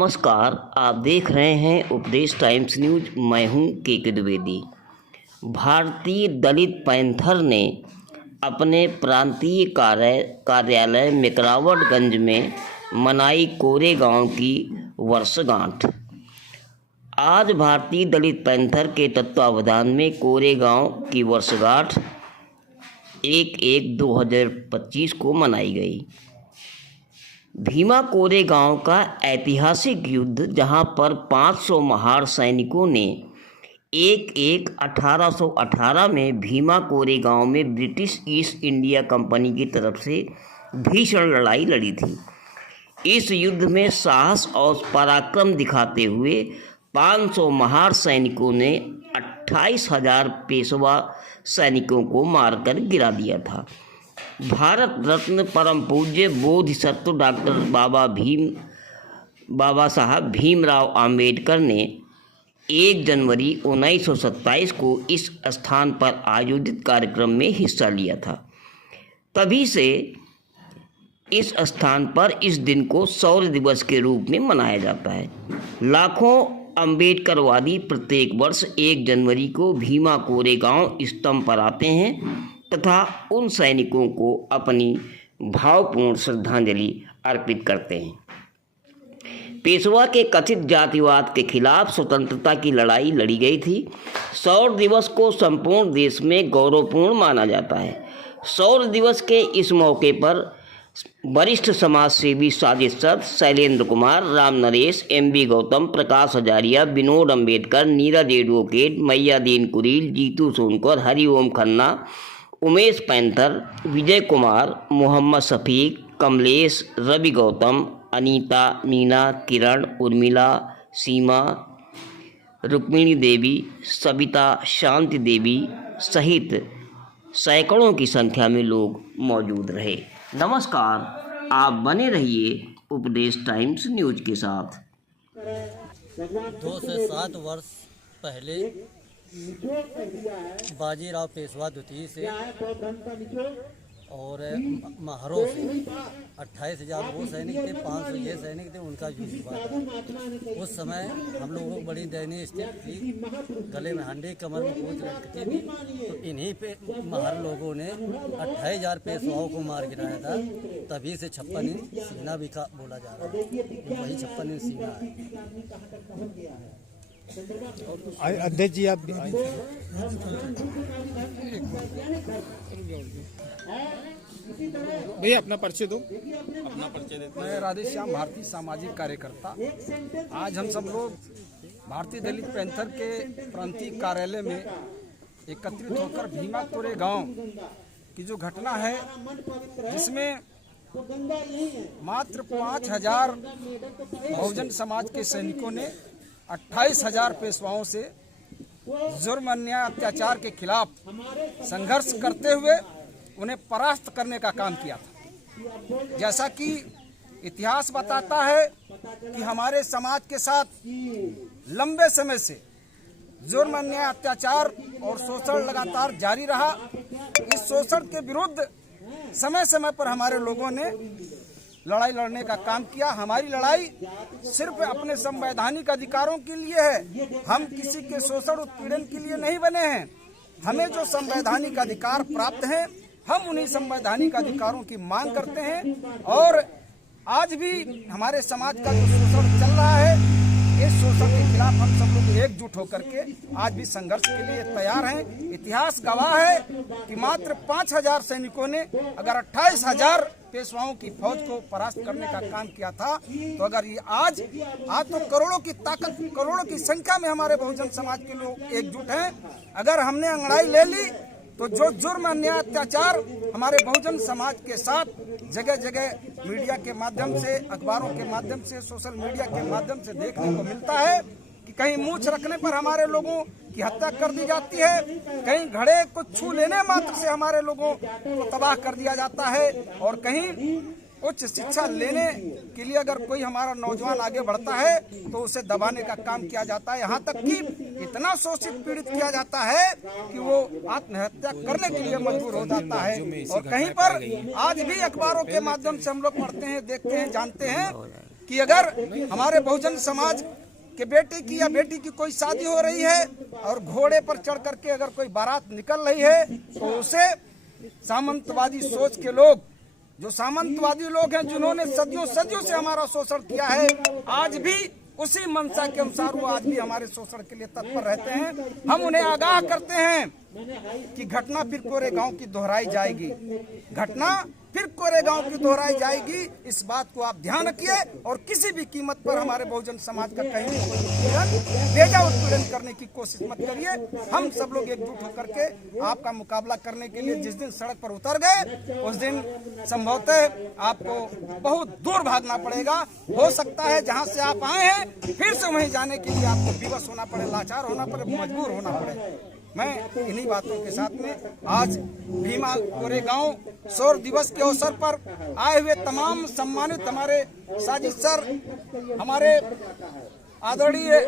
नमस्कार, आप देख रहे हैं उपदेश टाइम्स न्यूज। मैं हूं के द्विवेदी। भारतीय दलित पैंथर ने अपने प्रांतीय कार्यालय मेकरावटगंज में मनाई कोरेगांव की वर्षगांठ। आज भारतीय दलित पैंथर के तत्वावधान में कोरेगांव की वर्षगांठ 1/1/2025 को मनाई गई। भीमा कोरेगांव का ऐतिहासिक युद्ध, जहां पर 500 महार सैनिकों ने 1/1/1818 में भीमा कोरेगांव में ब्रिटिश ईस्ट इंडिया कंपनी की तरफ से भीषण लड़ाई लड़ी थी। इस युद्ध में साहस और पराक्रम दिखाते हुए 500 महार सैनिकों ने 28,000 पेशवा सैनिकों को मारकर गिरा दिया था। भारत रत्न परम पूज्य बोधिसत्व डॉक्टर बाबा साहब भीमराव अंबेडकर ने 1 जनवरी 1927 को इस स्थान पर आयोजित कार्यक्रम में हिस्सा लिया था। तभी से इस स्थान पर इस दिन को शौर्य दिवस के रूप में मनाया जाता है। लाखों अंबेडकरवादी प्रत्येक वर्ष 1 जनवरी को भीमा कोरेगांव स्तंभ पर आते हैं तथा उन सैनिकों को अपनी भावपूर्ण श्रद्धांजलि अर्पित करते हैं। पेशवा के कथित जातिवाद के खिलाफ स्वतंत्रता की लड़ाई लड़ी गई थी। शौर्य दिवस को संपूर्ण देश में गौरवपूर्ण माना जाता है। शौर्य दिवस के इस मौके पर वरिष्ठ समाज सेवी साजिद शैलेंद्र कुमार, राम नरेश, MB गौतम, प्रकाश हजारिया, विनोद अम्बेडकर, नीरज एडवोकेट, मैयादीन कुरील, जीतू सोनकर, हरिओम खन्ना, उमेश पैंथर, विजय कुमार, मोहम्मद शफीक, कमलेश, रवि गौतम, अनीता, मीना, किरण, उर्मिला, सीमा, रुक्मिणी देवी, सविता, शांति देवी सहित सैकड़ों की संख्या में लोग मौजूद रहे। नमस्कार, आप बने रहिए उपदेश टाइम्स न्यूज के साथ। 2 से 7 वर्ष पहले बाजीराव पेशवा द्वितीय से और महारों से 28,000 वो सैनिक थे, 500 ये सैनिक थे, उनका युद्ध हुआ था। उस समय हम लोगों को बड़ी दयनीय स्थिति थी, गले में हंडी, कमर में कोच लटकती थी। तो इन्हीं पे महार लोगों ने 28,000 पेशवाओं को मार गिराया था। तभी से 56 इंच सीना भी बोला जा रहा है, वही 56 इंच सीना है। अध्यक्ष जी, आप भैया अपना परिचय दो। अपना परिचय देते हैं। मैं राधेश्याम, भारतीय सामाजिक कार्यकर्ता। आज हम सब लोग भारतीय दलित पैंथर के प्रांतीय कार्यालय में एकत्रित होकर भीमा कोरेगांव की जो घटना है, जिसमें मात्र 5,000 बहुजन समाज के सैनिकों ने 28,000 पेशवाओं से जुर्म, अन्याय, अत्याचार के खिलाफ संघर्ष करते हुए उन्हें परास्त करने का काम किया था। जैसा कि इतिहास बताता है कि हमारे समाज के साथ लंबे समय से जुर्म, अन्याय, अत्याचार और शोषण लगातार जारी रहा। इस शोषण के विरुद्ध समय समय पर हमारे लोगों ने लड़ाई लड़ने का काम किया। हमारी लड़ाई सिर्फ अपने संवैधानिक अधिकारों के लिए है। हम किसी के शोषण उत्पीड़न के लिए नहीं बने हैं। हमें जो संवैधानिक अधिकार प्राप्त हैं, हम उन्हीं संवैधानिक अधिकारों की मांग करते हैं। और आज भी हमारे समाज का जो शोषण चल रहा है, इस शोषण के खिलाफ हम सब लोग एकजुट होकर के आज भी संघर्ष के लिए तैयार हैं। इतिहास गवाह है कि मात्र 5,000 सैनिकों ने अगर 28,000 पेशवाओं की फौज को परास्त करने का काम किया था, तो अगर ये आज तो करोड़ों की ताकत, करोड़ों की संख्या में हमारे बहुजन समाज के लोग एकजुट हैं। अगर हमने अंगड़ाई ले ली तो जो जुर्म, अन्याय, अत्याचार हमारे बहुजन समाज के साथ जगह जगह मीडिया के माध्यम से, अखबारों के माध्यम से, सोशल मीडिया के माध्यम से देखने को मिलता है कि कहीं मूंछ रखने पर हमारे लोगों की हत्या कर दी जाती है, कहीं घड़े को छू लेने मात्र से हमारे लोगों को तबाह कर दिया जाता है, और कहीं उच्च शिक्षा लेने के लिए अगर कोई हमारा नौजवान आगे बढ़ता है तो उसे दबाने का काम किया जाता है। यहाँ तक कि इतना शोषित पीड़ित किया जाता है कि वो आत्महत्या करने के लिए मजबूर हो जाता है। और कहीं पर आज भी अखबारों के माध्यम से हम लोग पढ़ते हैं, देखते हैं, जानते हैं कि अगर हमारे बहुजन समाज के बेटे की या बेटी की कोई शादी हो रही है और घोड़े पर चढ़ करके अगर कोई बारात निकल रही है तो उसे सामंतवादी सोच के लोग, जो सामंतवादी लोग हैं जिन्होंने सदियों से हमारा शोषण किया है, आज भी उसी मंशा के अनुसार वो आज भी हमारे शोषण के लिए तत्पर रहते हैं। हम उन्हें आगाह करते हैं कि घटना फिर कोरेगांव की दोहराई जाएगी, घटना फिर कोरेगांव की दोहराई जाएगी। इस बात को आप ध्यान रखिए और किसी भी कीमत पर हमारे बहुजन समाज का कहीं बेजा उत्पीड़न करने की कोशिश मत करिए। हम सब लोग एकजुट होकर के आपका मुकाबला करने के लिए जिस दिन सड़क पर उतर गए उस दिन संभवतः आपको बहुत दूर भागना पड़ेगा। हो सकता है जहां से आप आए हैं फिर से वहीं जाने के लिए आपको विवश होना पड़े, लाचार होना पड़े, मजबूर होना पड़े। मैं इन्हीं बातों के साथ में आज भीमा कोरेगांव शौर्य दिवस के अवसर पर आए हुए तमाम सम्मानित हमारे साजिद सर, हमारे आदरणीय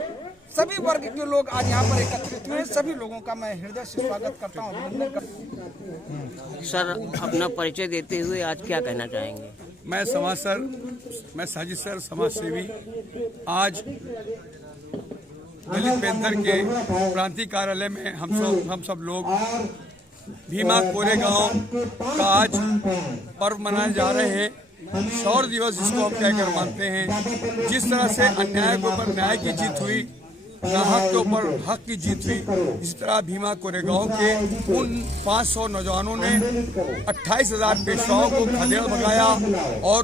सभी वर्ग के लोग आज यहाँ पर एकत्रित हुए, सभी लोगों का मैं हृदय से स्वागत करता हूँ, अभिनंदन करता हूँ। सर, अपना परिचय देते हुए आज क्या कहना चाहेंगे? मैं साजिद सर समाज सेवी। आज दलित पैंथर के प्रांतीय कार्यालय में हम सब लोग भीमा कोरेगांव का आज पर्व मनाए जा रहे हैं। शौर्य दिवस जिसको हम कहकर मानते हैं। जिस तरह से अन्याय के ऊपर न्याय की जीत हुई, नाहक के ऊपर हक की जीत हुई, इस तरह भीमा कोरेगांव के उन 500 नौजवानों ने 28,000 पेशवाओं को खदेड़ भगाया और